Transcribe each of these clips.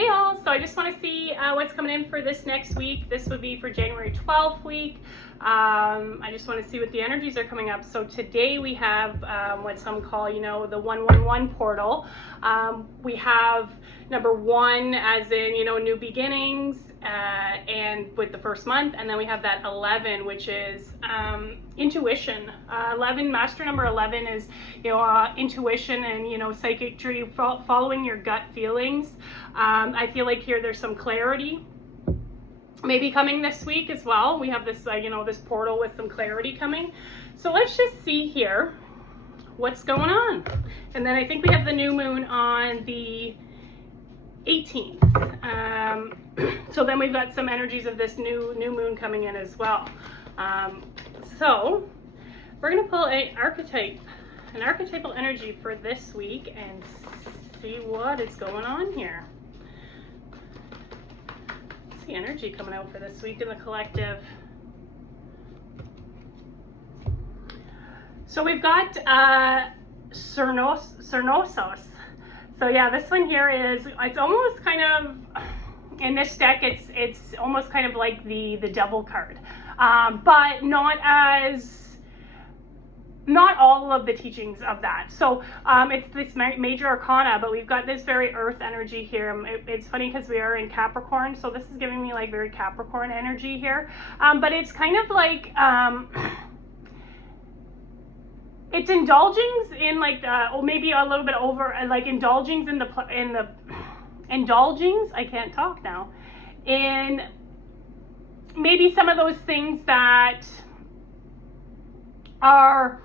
Hey all, so I just want to see what's coming in for this next week. This would be for January 12th week. I just want to see what the energies are coming up. So today we have what some call, the 111 portal. We have number 1 as in, new beginnings and with the first month. And then we have that 11, which is intuition. 11, master number 11 is, intuition and, psychic, following your gut feelings. I feel like here there's some clarity maybe coming this week as well. We have this, this portal with some clarity coming. So let's just see here what's going on. And then I think we have the new moon on the 18th. So then we've got some energies of this new moon coming in as well. So we're going to pull an archetypal energy for this week and see what is going on here. What's the energy coming out for this week in the collective? So we've got Cernosos. So yeah, this one here is, it's almost kind of, in this deck, it's almost kind of like the devil card, but not all of the teachings of that. So it's this major arcana, but we've got this very earth energy here. It's funny because we are in Capricorn, so this is giving me like very Capricorn energy here. But it's kind of like, it's indulgence in like, or maybe a little bit over, like indulgence indulgence, I can't talk now, in maybe some of those things that are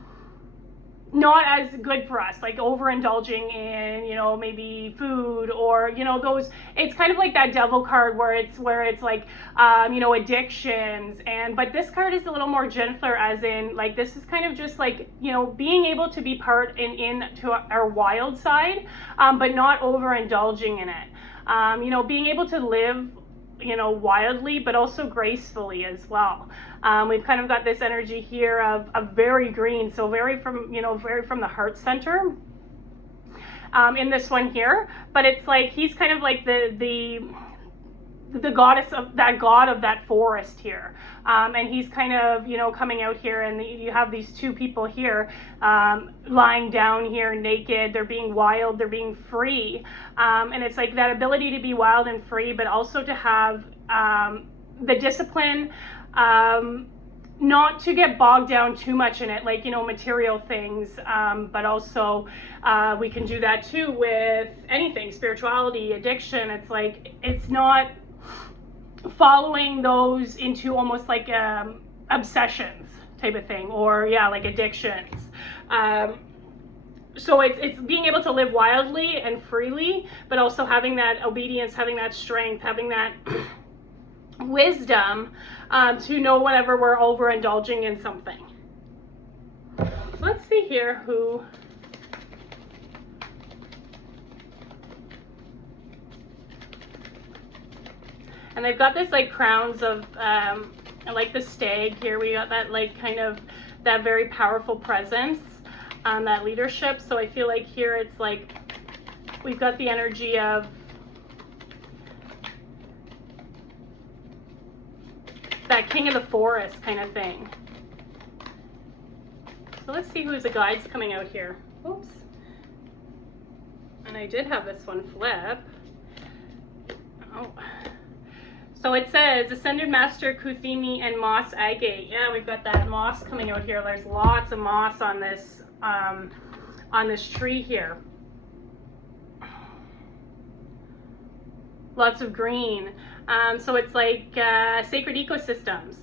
not as good for us, like overindulging in, maybe food or, those, it's kind of like that devil card where it's like, addictions. But this card is a little more gentler, as in like, this is kind of just like, being able to be part into our wild side, but not overindulging in it. Being able to live, wildly, but also gracefully as well. We've kind of got this energy here of very green, so very from the heart center in this one here. But it's like he's kind of like the goddess of that, god of that forest here, and he's kind of coming out here, and you have these two people here lying down here naked. They're being wild, they're being free, and it's like that ability to be wild and free, but also to have the discipline not to get bogged down too much in it, like material things, but also we can do that too with anything, spirituality, addiction. It's like, it's not following those into almost like obsessions type of thing, or like addictions. So it's being able to live wildly and freely, but also having that obedience, having that strength, having that wisdom to know whenever we're overindulging in something. So let's see here who. And they've got this like crowns of, I like the stag here. We got that like kind of that very powerful presence, that leadership. So I feel like here it's like we've got the energy of that king of the forest kind of thing. So let's see who's the guides coming out here. Oops. And I did have this one flip. Oh. So it says Ascended Master Kuthumi and Moss Agate. Yeah, we've got that moss coming out here. There's lots of moss on this tree here. Lots of green. So it's like sacred ecosystems.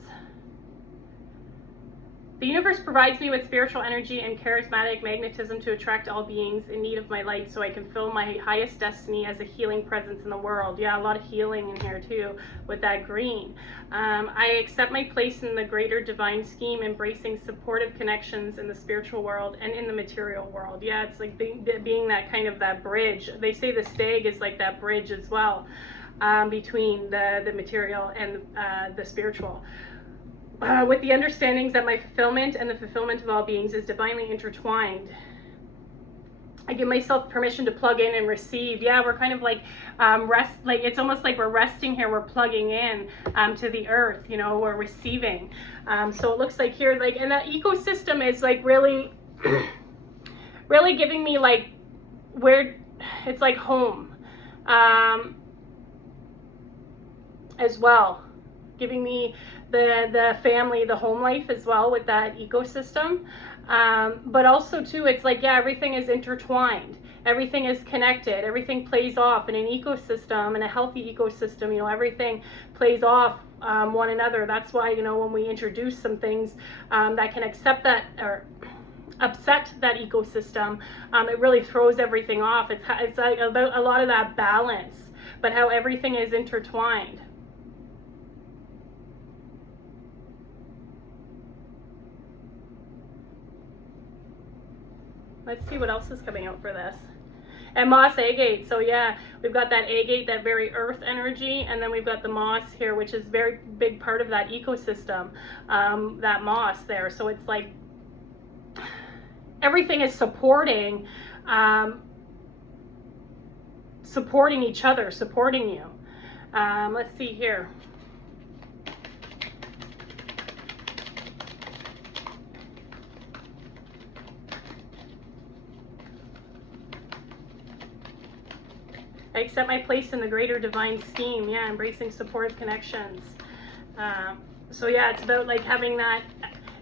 The universe provides me with spiritual energy and charismatic magnetism to attract all beings in need of my light, so I can fill my highest destiny as a healing presence in the world. Yeah, a lot of healing in here too with that green. I accept my place in the greater divine scheme, embracing supportive connections in the spiritual world and in the material world. Yeah, it's like being that kind of that bridge. They say the stag is like that bridge as well, between the material and the spiritual. With the understandings that my fulfillment and the fulfillment of all beings is divinely intertwined. I give myself permission to plug in and receive. Yeah, we're kind of like rest, like it's almost like we're resting here. We're plugging in to the earth, you know, we're receiving. So it looks like here, like, and that ecosystem is like really, really giving me like where it's like home as well. Giving me the family, the home life as well with that ecosystem. But also too, it's like, yeah, everything is intertwined. Everything is connected. Everything plays off in an ecosystem, in a healthy ecosystem, you know, everything plays off one another. That's why, you know, when we introduce some things that can accept that or upset that ecosystem, it really throws everything off. It's like about a lot of that balance, but how everything is intertwined. Let's see what else is coming out for this. And moss agate. So yeah, we've got that agate, that very earth energy, and then we've got the moss here, which is very big part of that ecosystem, that moss there. So it's like everything is supporting supporting each other, supporting you. Let's see here. I accept my place in the greater divine scheme. Yeah, embracing supportive connections. So yeah, it's about like having that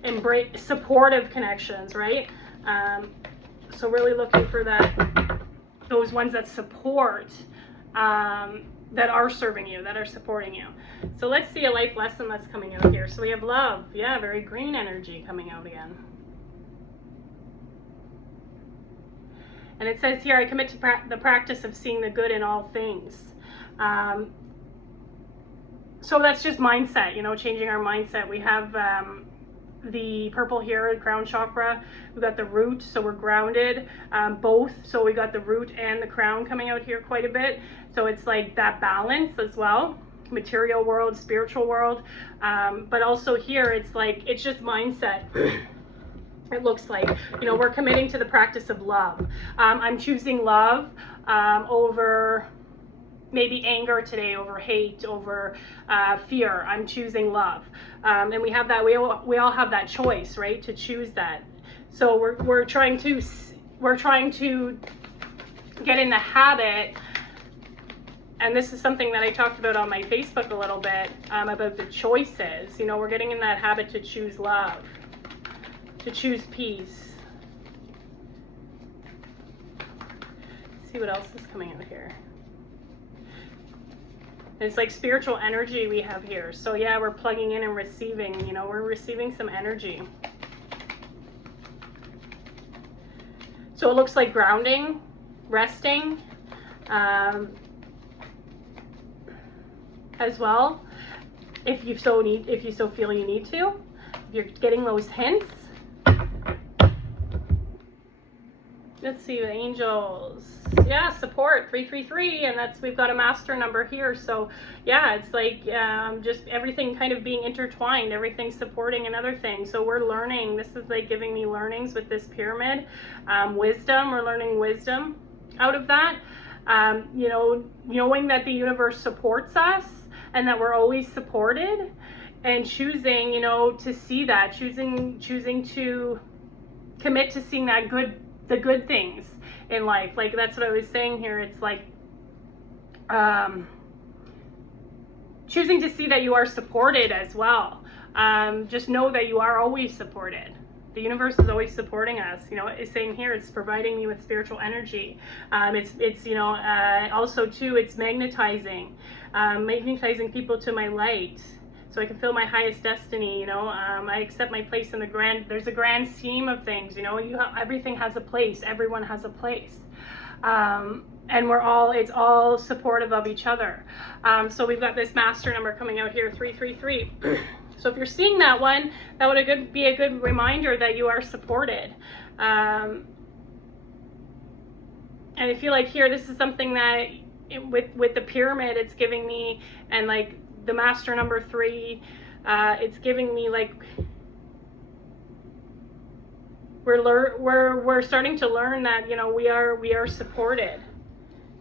embrace supportive connections, right? So really looking for that, those ones that support, that are serving you, that are supporting you. So let's see a life lesson that's coming out here. So we have love. Yeah, very green energy coming out again. And it says here, I commit to the practice of seeing the good in all things. So that's just mindset, you know, changing our mindset. We have the purple here, crown chakra. We've got the root, so we're grounded, both. So we got the root and the crown coming out here quite a bit. So it's like that balance as well. Material world, spiritual world. But also here, it's like, it's just mindset. It looks like, you know, we're committing to the practice of love. I'm choosing love over maybe anger today, over hate, over fear. I'm choosing love. And we have that, we all have that choice, right, to choose that. So we're trying to get in the habit, and this is something that I talked about on my Facebook a little bit, about the choices. You know, we're getting in that habit to choose love, to choose peace. Let's see what else is coming out here. It's like spiritual energy we have here. So yeah, we're plugging in and receiving, you know, we're receiving some energy. So it looks like grounding, resting, as well, if you so feel you need to. If you're getting those hints. Let's see, the angels. Yeah, support 333, and that's, we've got a master number here. So yeah, it's like just everything kind of being intertwined, everything supporting another thing. So we're learning. This is like giving me learnings with this pyramid. Wisdom, we're learning wisdom out of that. You know, knowing that the universe supports us and that we're always supported, and choosing, you know, to see that, choosing to commit to seeing that the good things in life. Like that's what I was saying here. It's like choosing to see that you are supported as well. Just know that you are always supported. The universe is always supporting us. You know, it's saying here, it's providing me with spiritual energy. It's you know, also too, it's magnetizing people to my light, so I can feel my highest destiny. You know, I accept my place in the there's a grand scheme of things. You know, everything has a place. Everyone has a place. And it's all supportive of each other. So we've got this master number coming out here, 333. So if you're seeing that one, that would be a good reminder that you are supported. And I feel like here, this is something that with the pyramid, it's giving me, and like the master number 3, it's giving me like we're starting to learn that, you know, we are supported.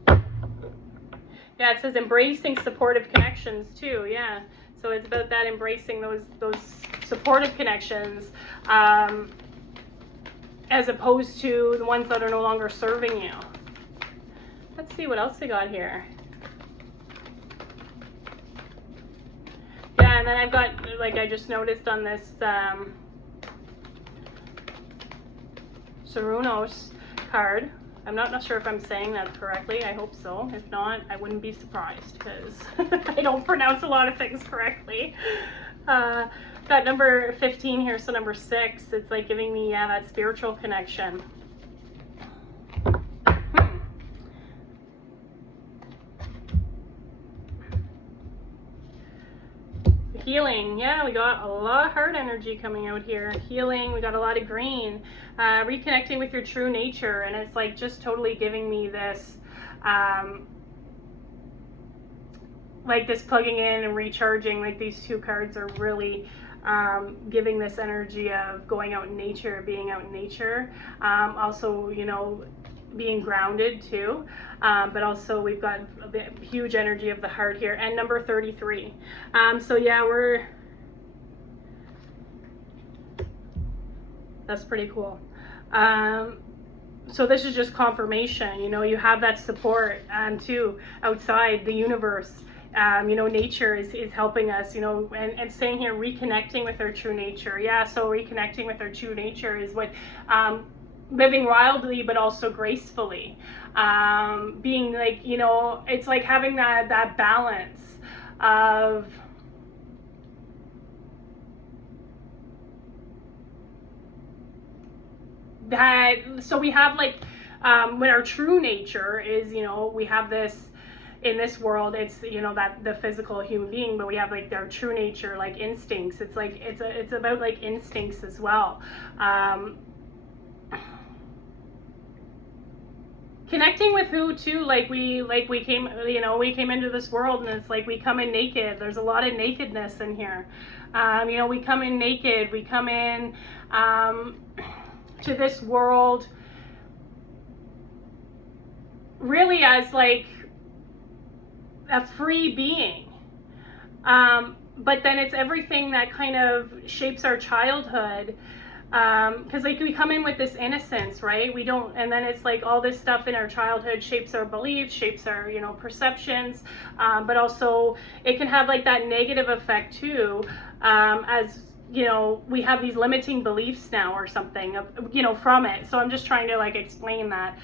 Yeah, it says embracing supportive connections too. Yeah, so it's about that, embracing those supportive connections, as opposed to the ones that are no longer serving you. Let's see what else we got here. Yeah, and then I've got, like, I just noticed on this Cernunnos card. I'm not sure if I'm saying that correctly. I hope so. If not, I wouldn't be surprised, because I don't pronounce a lot of things correctly. Got number 15 here, so number 6. It's like giving me, yeah, that spiritual connection. Healing, yeah, we got a lot of heart energy coming out here. Healing, we got a lot of green. Reconnecting with your true nature, and it's like just totally giving me this, like this plugging in and recharging. Like these two cards are really giving this energy of going out in nature, being out in nature. Also, you know, being grounded too, but also we've got a huge energy of the heart here, and number 33. So yeah, that's pretty cool. So this is just confirmation, you know, you have that support too outside the universe. You know, nature is helping us, you know, and saying here, reconnecting with our true nature. Yeah, so reconnecting with our true nature is what, living wildly but also gracefully, being like, you know, it's like having that balance of that. So we have like, when our true nature is, you know, we have this in this world, it's, you know, that the physical human being, but we have like their true nature, like instincts. It's like it's about like instincts as well. Connecting with who too, like we came, you know, we came into this world, and it's like we come in naked. There's a lot of nakedness in here. You know, we come in naked. We come in to this world really as like a free being, but then it's everything that kind of shapes our childhood, because like we come in with this innocence, right? We don't, and then it's like all this stuff in our childhood shapes our beliefs, shapes our, you know, perceptions, but also it can have like that negative effect too, as you know, we have these limiting beliefs now or something, you know, from it. So I'm just trying to like explain that.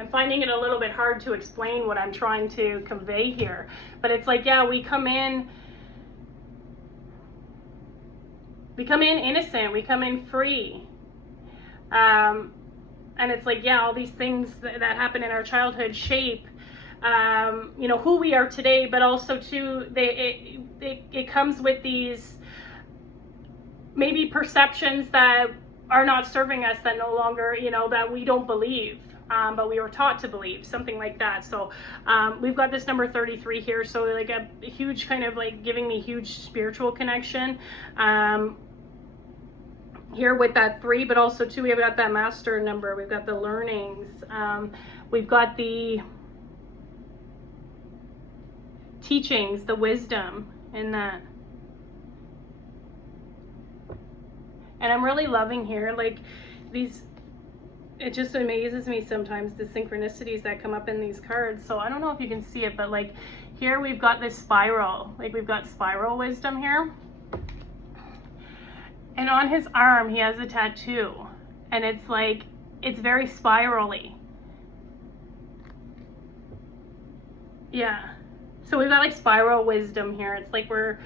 I'm finding it a little bit hard to explain what I'm trying to convey here, but it's like, yeah, we come in innocent, we come in free, and it's like, yeah, all these things that happen in our childhood shape, you know, who we are today, but also too, it comes with these maybe perceptions that are not serving us, that no longer, you know, that we don't believe. But we were taught to believe, something like that. So we've got this number 33 here, so like a huge kind of like giving me huge spiritual connection here with that 3, but also too, we've got that master number, we've got the learnings, we've got the teachings, the wisdom in that. And I'm really loving here, like these, it just amazes me sometimes, the synchronicities that come up in these cards. So I don't know if you can see it, but like here we've got this spiral, like we've got spiral wisdom here. And on his arm, he has a tattoo, and it's like, it's very spirally. Yeah. So we've got like spiral wisdom here. It's like we're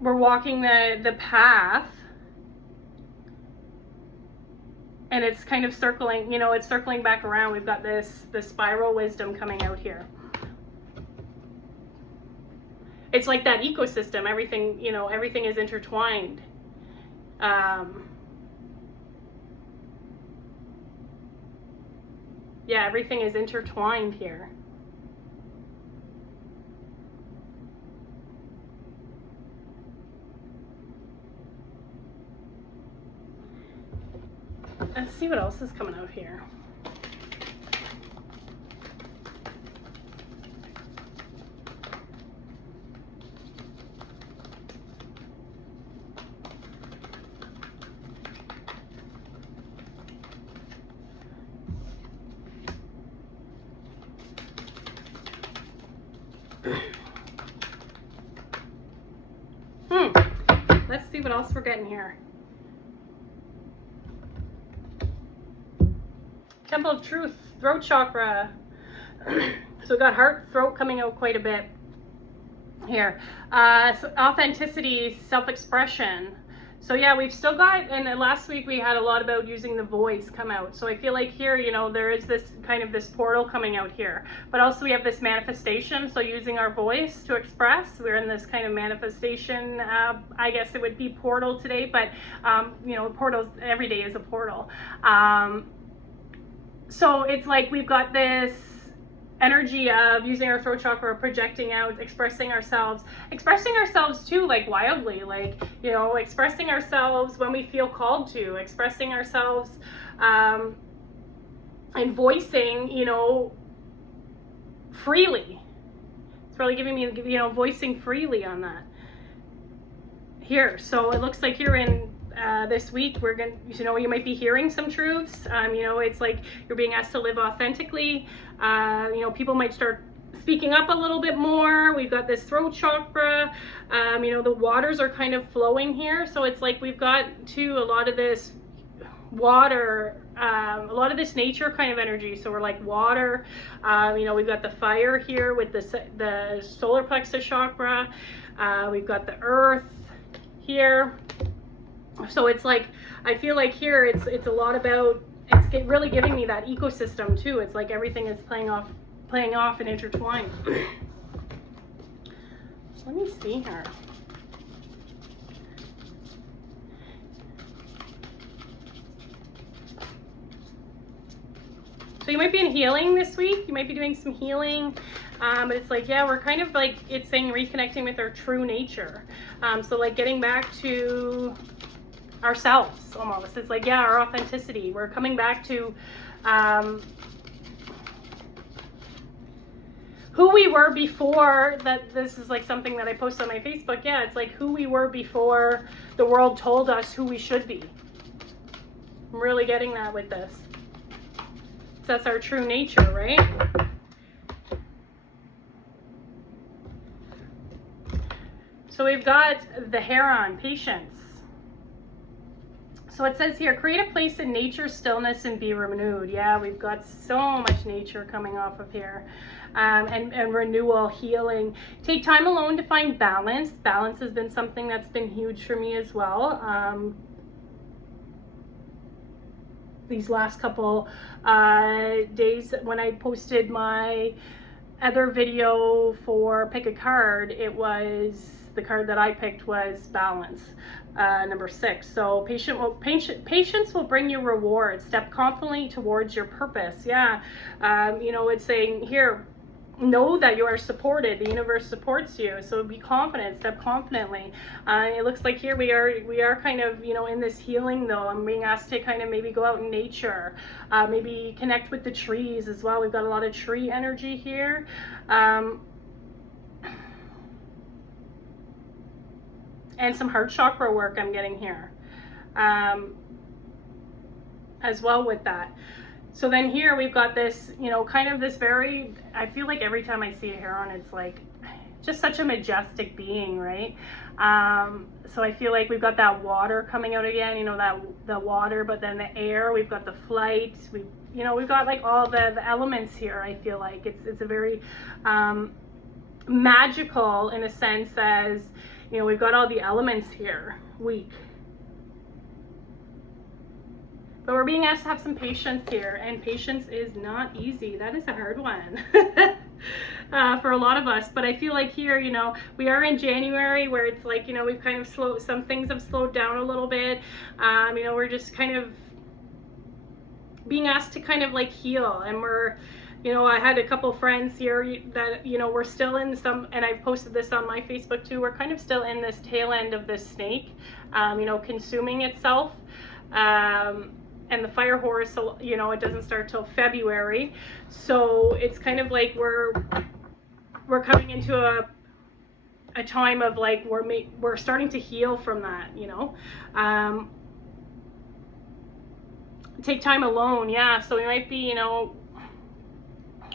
walking the path, and it's kind of circling, you know, it's circling back around. We've got the spiral wisdom coming out here. It's like that ecosystem, everything, you know, everything is intertwined. Yeah, everything is intertwined here. Let's see what else is coming out here. Let's see what else we're getting here. Temple of Truth, throat chakra. So we got heart, throat coming out quite a bit here. So authenticity, self-expression. So yeah, we've still got, and last week we had a lot about using the voice come out. So I feel like here, you know, there is this kind of this portal coming out here, but also we have this manifestation. So using our voice to express, we're in this kind of manifestation, I guess it would be portal today, but you know, portals, every day is a portal. So it's like we've got this energy of using our throat chakra, projecting out, expressing ourselves too, like wildly, like, you know, expressing ourselves when we feel called to, expressing ourselves and voicing, you know, freely. It's really giving me, you know, voicing freely on that here. So it looks like here in this week we're gonna, you know, you might be hearing some truths. You know, it's like you're being asked to live authentically. You know, people might start speaking up a little bit more. We've got this throat chakra. You know, the waters are kind of flowing here, so it's like we've got a lot of this water, a lot of this nature kind of energy. So we're like water. You know, we've got the fire here with the solar plexus chakra. We've got the earth here. So it's like, I feel like here it's a lot about, it's really giving me that ecosystem too. It's like everything is playing off and intertwined. Let me see here. So you might be in healing this week. You might be doing some healing. But it's like, yeah, we're kind of like, it's saying reconnecting with our true nature. So like getting back to ourselves almost. It's like, yeah, our authenticity. We're coming back to who we were before. That this is like something that I post on my Facebook. Yeah, it's like who we were before the world told us who we should be. I'm really getting that with this. So that's our true nature, right? So we've got the Heron, patience. So it says here, create a place in nature, stillness, and be renewed. Yeah, we've got so much nature coming off of here. And renewal, healing. Take time alone to find balance. Balance has been something that's been huge for me as well. These last couple days when I posted my other video for pick a card, it was, the card that I picked was balance. Number 6. So patience will bring you rewards. Step confidently towards your purpose. Yeah. You know, it's saying here, know that you are supported. The universe supports you. So be confident. Step confidently. It looks like here we are kind of, you know, in this healing though. I'm being asked to kind of maybe go out in nature, maybe connect with the trees as well. We've got a lot of tree energy here. And some heart chakra work I'm getting here as well with that. So then here we've got this, you know, kind of this very, I feel like every time I see a heron, it's like just such a majestic being, right? So I feel like we've got that water coming out again, you know, that the water, but then the air, we've got the flight, you know, we've got like all the elements here. I feel like it's a very magical in a sense, as you know, we've got all the elements here, weak. But we're being asked to have some patience here, and patience is not easy. That is a hard one for a lot of us. But I feel like here, you know, we are in January where it's like, you know, we've kind of some things have slowed down a little bit. You know, we're just kind of being asked to kind of like heal, and we're, you know, I had a couple friends here that, you know, we're still in some, and I've posted this on my Facebook too, we're kind of still in this tail end of this snake, you know, consuming itself. and the fire horse, you know, it doesn't start till February. So it's kind of like we're coming into a time of like we're starting to heal from that, you know. Take time alone, yeah. So we might be, you know,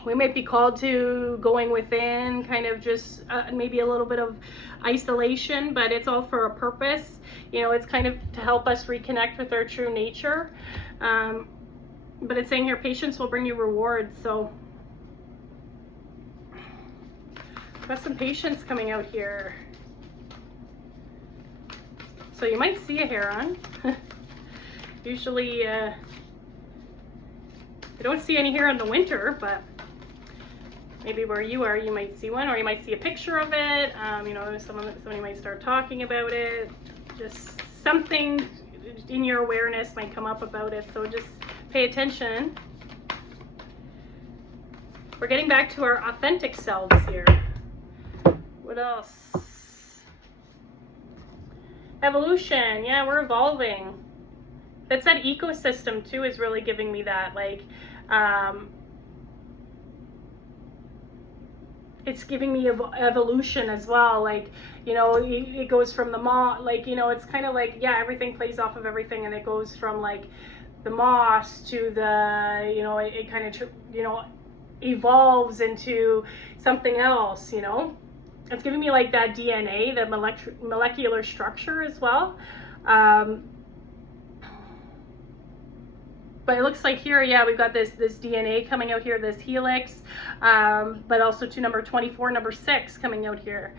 we might be called to going within, kind of just maybe a little bit of isolation, but it's all for a purpose. You know, it's kind of to help us reconnect with our true nature. But it's saying here, patience will bring you rewards. So got some patience coming out here. So you might see a heron. Usually, I don't see any here in the winter, but maybe where you are, you might see one, or you might see a picture of it. You know, somebody might start talking about it. Just something in your awareness might come up about it. So just pay attention. We're getting back to our authentic selves here. What else? Evolution. Yeah, we're evolving. That's that ecosystem too, is really giving me that, like, it's giving me evolution as well. Like, you know, it goes from the moss, like, you know, it's kind of like, yeah, everything plays off of everything, and it goes from like the moss to the, you know, it kind of, you know, evolves into something else, you know. It's giving me like that DNA, the molecular structure as well. But it looks like here, yeah, we've got this DNA coming out here, this helix, but also to number 24, number 6 coming out here.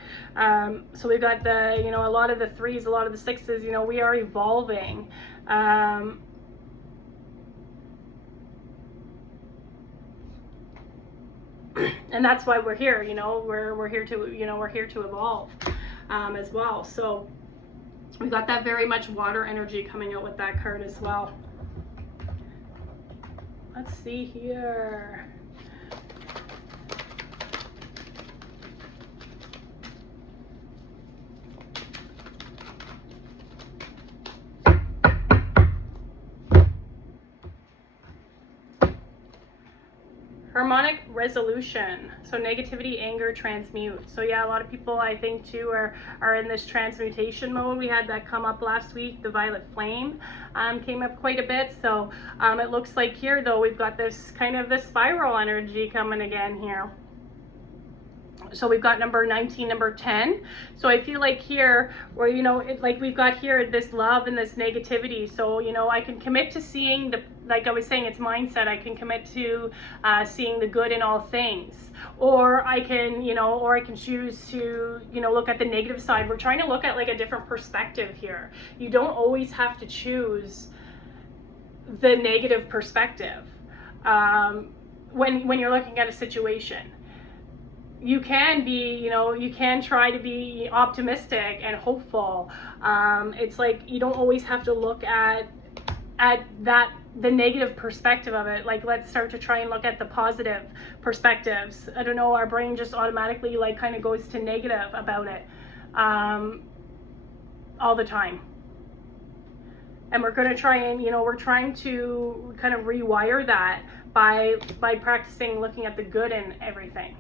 So we've got the, you know, a lot of the 3s, a lot of the 6s, you know, we are evolving. And that's why we're here, you know, we're here to, you know, we're here to evolve as well. So we've got that very much water energy coming out with that card as well. Let's see here. Harmonic resolution. So negativity, anger, transmute. So yeah, a lot of people, I think too, are in this transmutation mode. We had that come up last week. The violet flame came up quite a bit. So it looks like here though, we've got this kind of the spiral energy coming again here. So we've got number 19, number 10. So I feel like here, where, you know, like we've got here this love and this negativity. So, you know, I can commit to seeing the, like I was saying, it's mindset. I can commit to seeing the good in all things. Or I can, you know, or I can choose to, you know, look at the negative side. We're trying to look at like a different perspective here. You don't always have to choose the negative perspective when you're looking at a situation. You can be, you know, you can try to be optimistic and hopeful. It's like you don't always have to look at that, the negative perspective of it. Like, let's start to try and look at the positive perspectives. I don't know, our brain just automatically like kind of goes to negative about it all the time. And we're going to try and, you know, we're trying to kind of rewire that by practicing looking at the good in everything.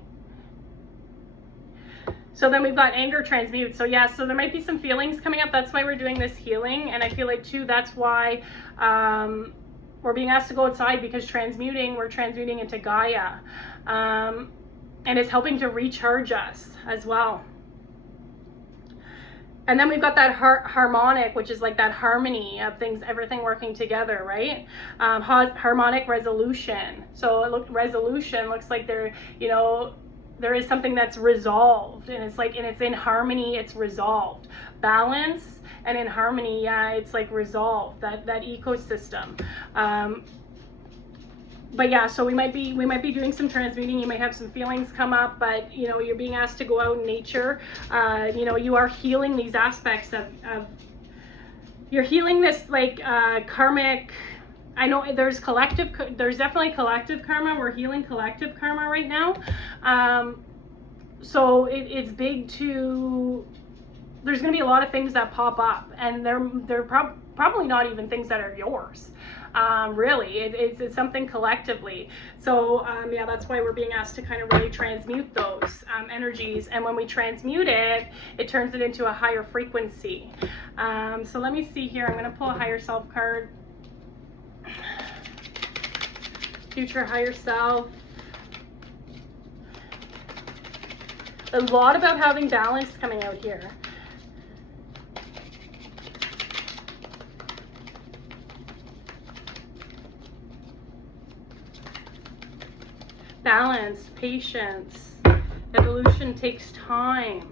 So then we've got anger, transmute. So yeah, so there might be some feelings coming up. That's why we're doing this healing. And I feel like too, that's why we're being asked to go outside, because we're transmuting into Gaia. And it's helping to recharge us as well. And then we've got that harmonic, which is like that harmony of things, everything working together, right? Harmonic resolution. So resolution looks like there, you know, there is something that's resolved, and it's like, and it's in harmony, it's resolved. Balance and in harmony, yeah, it's like resolved, that ecosystem. But yeah, so we might be doing some transmuting. You might have some feelings come up, but you know, you're being asked to go out in nature. You know, you are healing these aspects of you're healing this like karmic. I know there's definitely collective karma. We're healing collective karma right now. So it's big to, there's going to be a lot of things that pop up, and they're probably not even things that are yours. Really, it's something collectively. So yeah, that's why we're being asked to kind of really transmute those energies, and when we transmute it, it turns it into a higher frequency. So let me see here. I'm going to pull a higher self card. Future higher self. A lot about having balance coming out here. Balance, patience. Evolution takes time.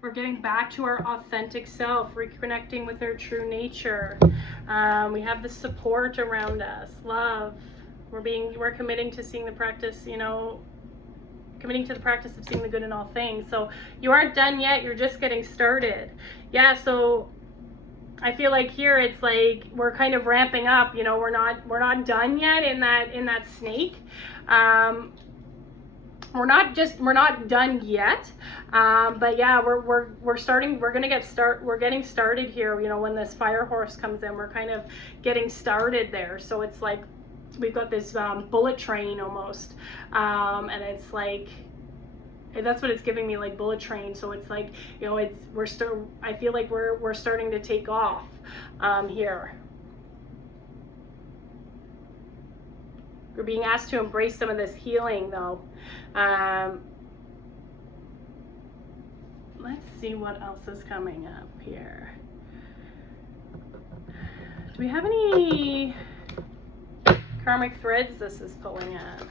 We're getting back to our authentic self, reconnecting with our true nature. We have the support around us, love. We're committing to seeing the practice, you know, committing to the practice of seeing the good in all things. So you aren't done yet, you're just getting started. Yeah, so I feel like here it's like we're kind of ramping up, you know, we're not done yet in that snake. We're not done yet, but yeah, we're getting started here. You know, when this fire horse comes in, we're kind of getting started there. So it's like we've got this bullet train almost, and it's like that's what it's giving me, like bullet train. So it's like, you know, I feel like we're starting to take off here. We're being asked to embrace some of this healing, though. Let's see what else is coming up here. Do we have any karmic threads this is pulling at?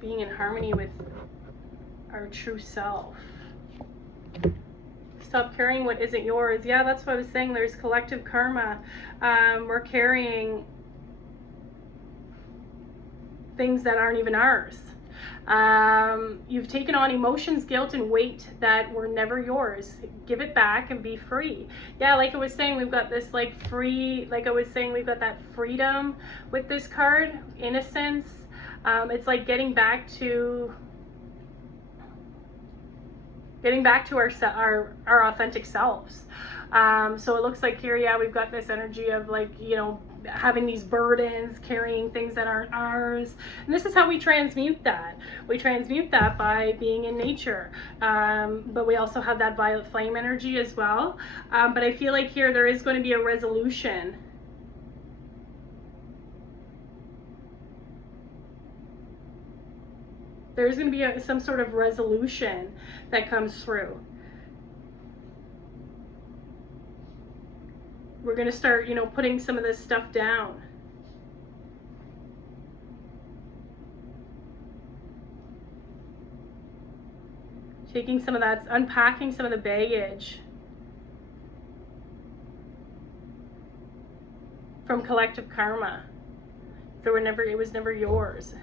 Being in harmony with our true self. Stop carrying what isn't yours. Yeah, that's what I was saying. There's collective karma. We're carrying things that aren't even ours. You've taken on emotions, guilt, and weight that were never yours. Give it back and be free. Yeah, like I was saying, we've got this like we've got that freedom with this card, innocence. It's like getting back to our authentic selves. So it looks like here, yeah, we've got this energy of like, you know, having these burdens, carrying things that aren't ours. And this is how we transmute that. We transmute that by being in nature. But we also have that violet flame energy as well. But I feel like here there is going to be a resolution. There's going to be some sort of resolution that comes through. We're going to start, you know, putting some of this stuff down. Taking some of that, unpacking some of the baggage from collective karma. It was never yours.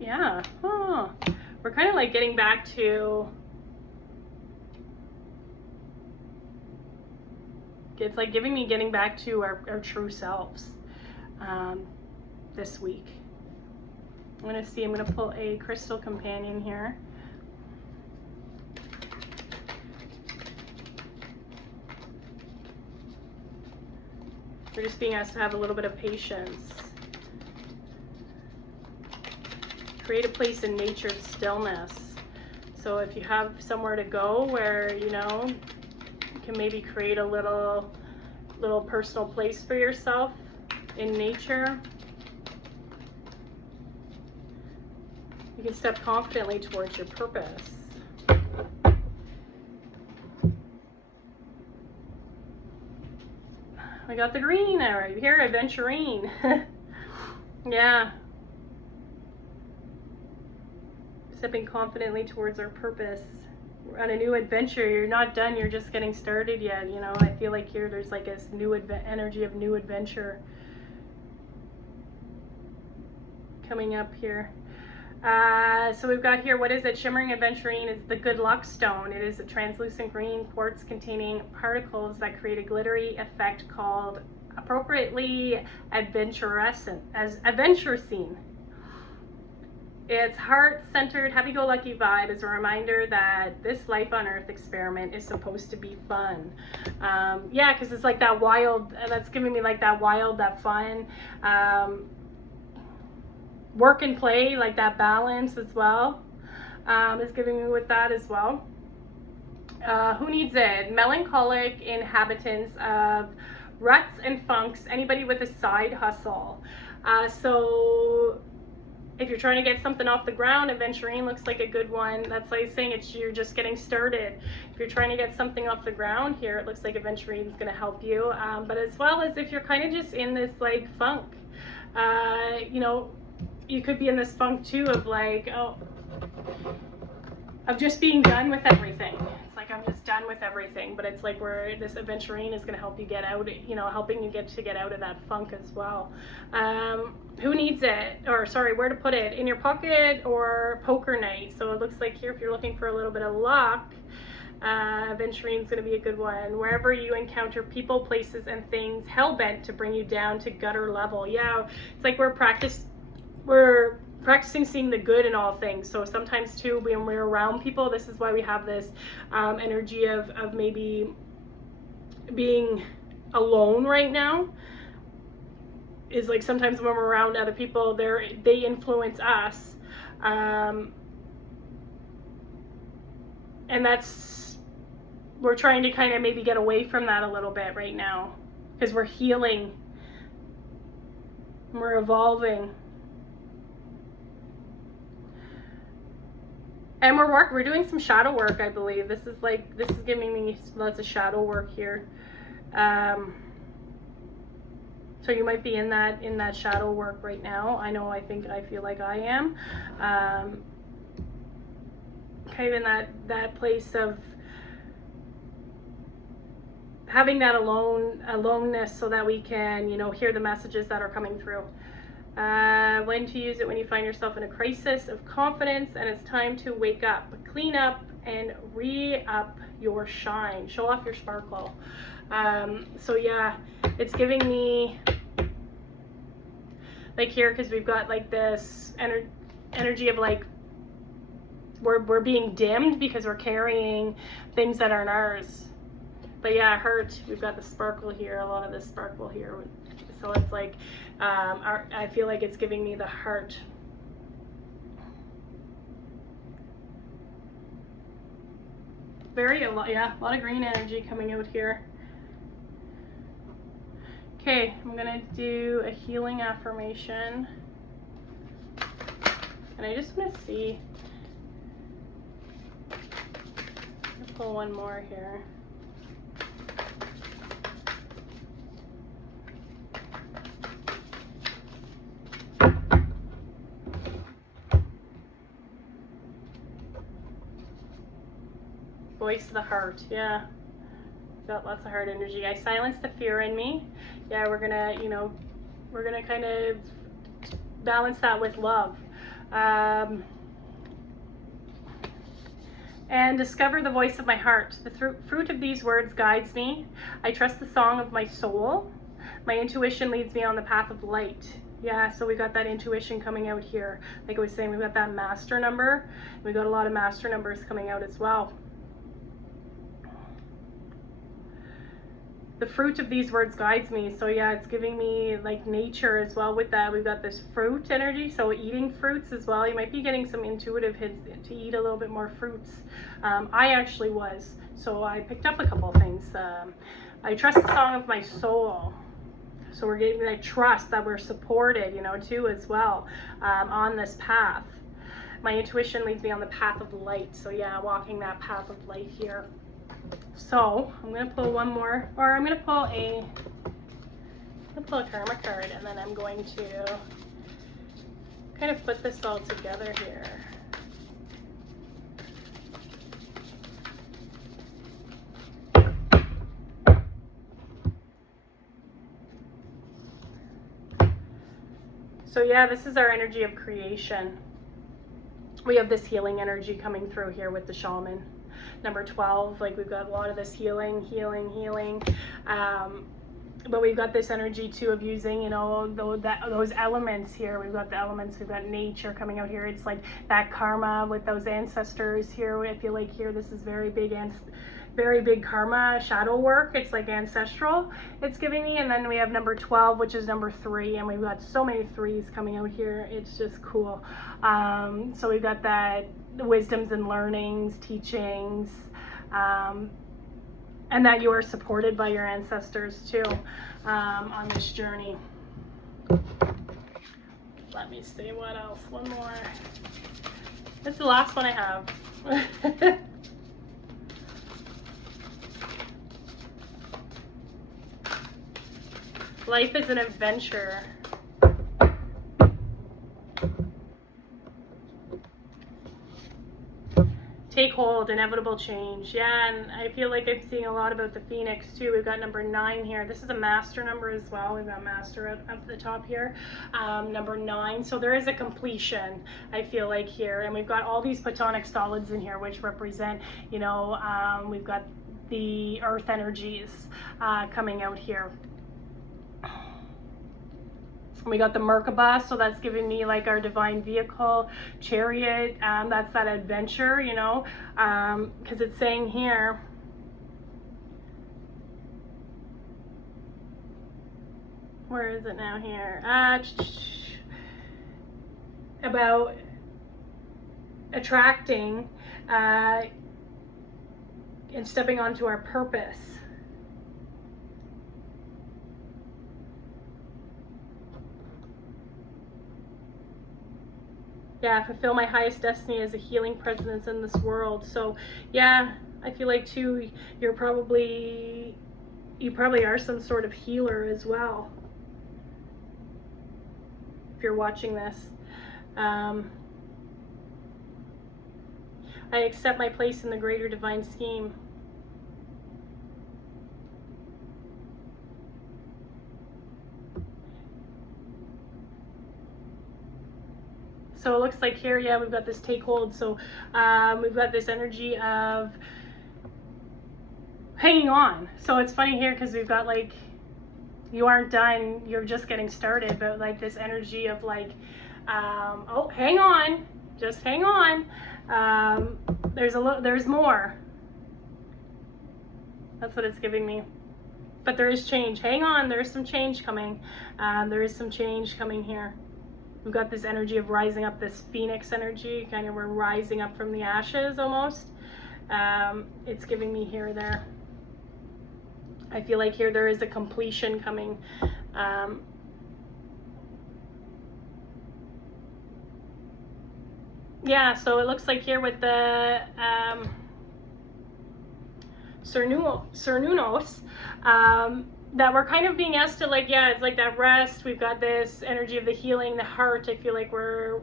Yeah. Oh. We're kind of like getting back to, it's like getting back to our true selves this week. I'm going to pull a crystal companion here. We're just being asked to have a little bit of patience. Create a place in nature's stillness. So if you have somewhere to go where, you know, you can maybe create a little personal place for yourself in nature, you can step confidently towards your purpose. I got the green right here, adventurine. Yeah. Stepping confidently towards our purpose. We're on a new adventure. You're not done, you're just getting started yet. You know, I feel like here there's like this new energy of new adventure coming up here. So we've got here, what is it? Shimmering Aventurine is the good luck stone. It is a translucent green quartz containing particles that create a glittery effect called, appropriately, adventurescent, as adventurescene. Its heart-centered, happy-go-lucky vibe is a reminder that this life on Earth experiment is supposed to be fun. Yeah, because it's like that wild, that's giving me like that wild, that fun. Work and play, like that balance as well, is giving me with that as well. Who needs it? Melancholic inhabitants of ruts and funks, anybody with a side hustle. So if you're trying to get something off the ground, Aventurine looks like a good one. That's like saying you're just getting started. If you're trying to get something off the ground here, it looks like Aventurine is going to help you. But as well as if you're kind of just in this like funk, you know, you could be in this funk too of like, oh, of just being done with everything. It's like, I'm just done with everything. But it's like where this Aventurine is going to help you get out, you know, helping you get out of that funk as well. Who needs it? Or sorry, where to put it? In your pocket or poker night. So it looks like here, if you're looking for a little bit of luck, Aventurine is going to be a good one. Wherever you encounter people, places, and things hell-bent to bring you down to gutter level. Yeah, it's like we're practicing seeing the good in all things. So sometimes too, when we're around people, this is why we have this energy of maybe being alone right now, is like sometimes when we're around other people, they influence us, and we're trying to kind of maybe get away from that a little bit right now, because we're healing, we're evolving. And we're doing some shadow work, I believe. This is giving me lots of shadow work here. So you might be in that shadow work right now. I feel like I am. Kind of in that place of having that aloneness so that we can, you know, hear the messages that are coming through. When to use it: when you find yourself in a crisis of confidence and it's time to wake up, clean up, and re-up your shine. Show off your sparkle. So yeah, it's giving me like here, because we've got like this energy of like we're being dimmed because we're carrying things that aren't ours. But yeah, hurt. We've got the sparkle here, a lot of the sparkle here. So it's like, I feel like it's giving me the heart. A lot of green energy coming out here. Okay, I'm gonna do a healing affirmation. And I just wanna see, I'll pull one more here. Voice of the heart, yeah. Got lots of heart energy. I silenced the fear in me. Yeah, we're gonna kind of balance that with love. And discover the voice of my heart. The fruit of these words guides me. I trust the song of my soul. My intuition leads me on the path of light. Yeah, so we got that intuition coming out here. Like I was saying, we've got that master number. We got a lot of master numbers coming out as well. The fruit of these words guides me. So yeah, it's giving me like nature as well with that. We've got this fruit energy, so eating fruits as well. You might be getting some intuitive hits to eat a little bit more fruits. I actually was, so I picked up a couple things. I trust the song of my soul. So we're getting that trust that we're supported, you know, too, as well, on this path. My intuition leads me on the path of light. So yeah, walking that path of light here. So I'm gonna pull one more, or I'm gonna pull a karma card, and then I'm going to kind of put this all together here. So yeah, this is our energy of creation. we have this healing energy coming through here with the shaman. Number 12, like we've got a lot of this healing. But we've got this energy too of using, you know, those elements here. We've got the elements, we've got nature coming out here. It's like that karma with those ancestors here. I feel like here this is very big karma, shadow work. It's like ancestral, it's giving me. And then we have number 12, which is number 3, and we've got so many 3s coming out here. It's just cool. So we've got the wisdoms and learnings, teachings, and that you are supported by your ancestors too, on this journey. Let me see, what else? One more. That's the last one I have. Life is an adventure. Take hold, inevitable change. Yeah, and I feel like I'm seeing a lot about the Phoenix too. We've got number 9 here. This is a master number as well. We've got master up the top here. Number 9. So there is a completion, I feel like, here. And we've got all these platonic solids in here, which represent, you know, we've got the earth energies coming out here. We got the Merkaba, so that's giving me like our divine vehicle, chariot. That's that adventure, you know, because it's saying here, where is it now here? About attracting and stepping onto our purpose. Yeah, fulfill my highest destiny as a healing presence in this world. So yeah, I feel like too, you probably are some sort of healer as well, if you're watching this. I accept my place in the greater divine scheme. So it looks like here, yeah, we've got this take hold. So we've got this energy of hanging on. So it's funny here because we've got like, you aren't done, you're just getting started, but like this energy of like, oh, hang on, just hang on. There's more. That's what it's giving me. But there is change. Hang on, there's some change coming. There is some change coming here. We've got this energy of rising up, this phoenix energy, kind of we're rising up from the ashes almost. It's giving me here, there. I feel like here there is a completion coming. Yeah, so it looks like here with the Cernunnos, that we're kind of being asked to, like, yeah, it's like that rest. We've got this energy of the healing, the heart. I feel like we're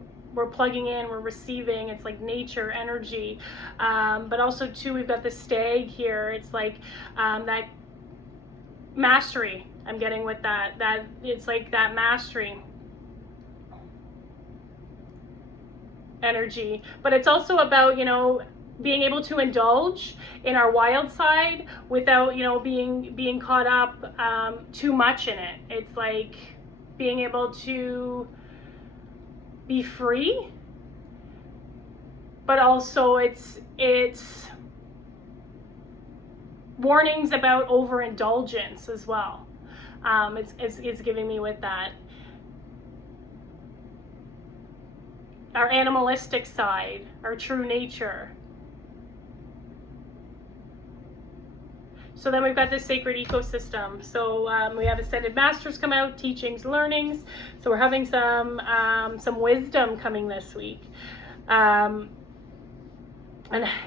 plugging in, we're receiving. It's like nature energy, but also too, we've got the stag here. It's like that mastery I'm getting with that it's like that mastery energy. But it's also about, you know, being able to indulge in our wild side without, you know, being caught up too much in it. It's like being able to be free, but also it's warnings about overindulgence as well. It's giving me with that. Our animalistic side, our true nature. So then we've got this sacred ecosystem. So we have ascended masters come out, teachings, learnings. So we're having some wisdom coming this week. And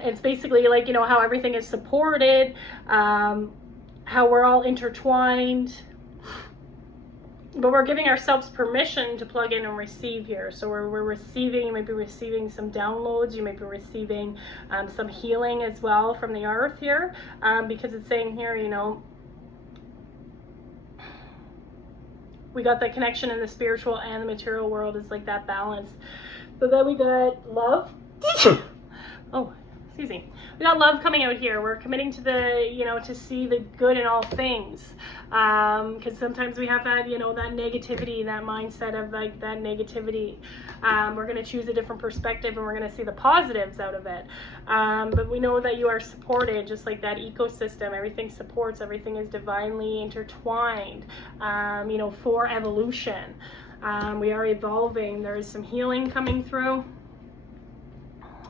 it's basically like, you know, how everything is supported, how we're all intertwined. But we're giving ourselves permission to plug in and receive here. So we're receiving, you might be receiving some downloads, you might be receiving some healing as well from the earth here, because it's saying here, you know, we got that connection in the spiritual and the material world is like that balance. So then we got love. Oh, excuse me. We got love coming out here. We're committing to the, you know, to see the good in all things. Because sometimes we have that, you know, that negativity, that mindset of like that negativity. We're going to choose a different perspective and we're going to see the positives out of it. But we know that you are supported, just like that ecosystem. Everything supports, everything is divinely intertwined, you know, for evolution. We are evolving. There is some healing coming through.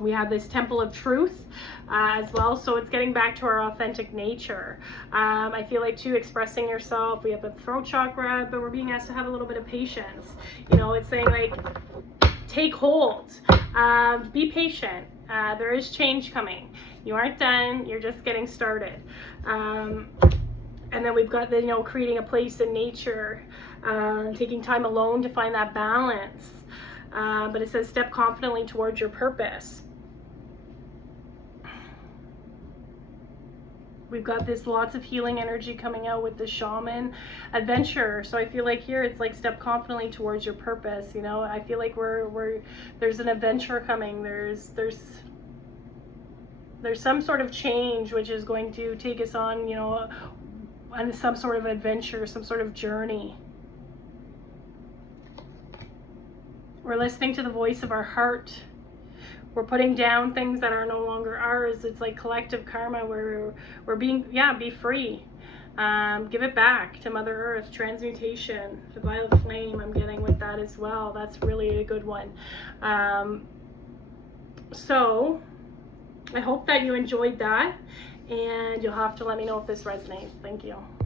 We have this temple of truth as well, so it's getting back to our authentic nature. I feel like too, expressing yourself. We have a throat chakra, but we're being asked to have a little bit of patience. You know, it's saying like, take hold, be patient. There is change coming. You aren't done, you're just getting started. And then we've got the, you know, creating a place in nature, taking time alone to find that balance. But it says step confidently towards your purpose. We've got this lots of healing energy coming out with the shaman adventure. So I feel like here it's like step confidently towards your purpose. You know, I feel like there's an adventure coming. There's some sort of change which is going to take us on, you know, on some sort of adventure, some sort of journey. We're listening to the voice of our heart. We're putting down things that are no longer ours. It's like collective karma. We're being, be free. Give it back to Mother Earth. Transmutation, the violet flame I'm getting with that as well. That's really a good one. So I hope that you enjoyed that, and you'll have to let me know if this resonates. Thank you.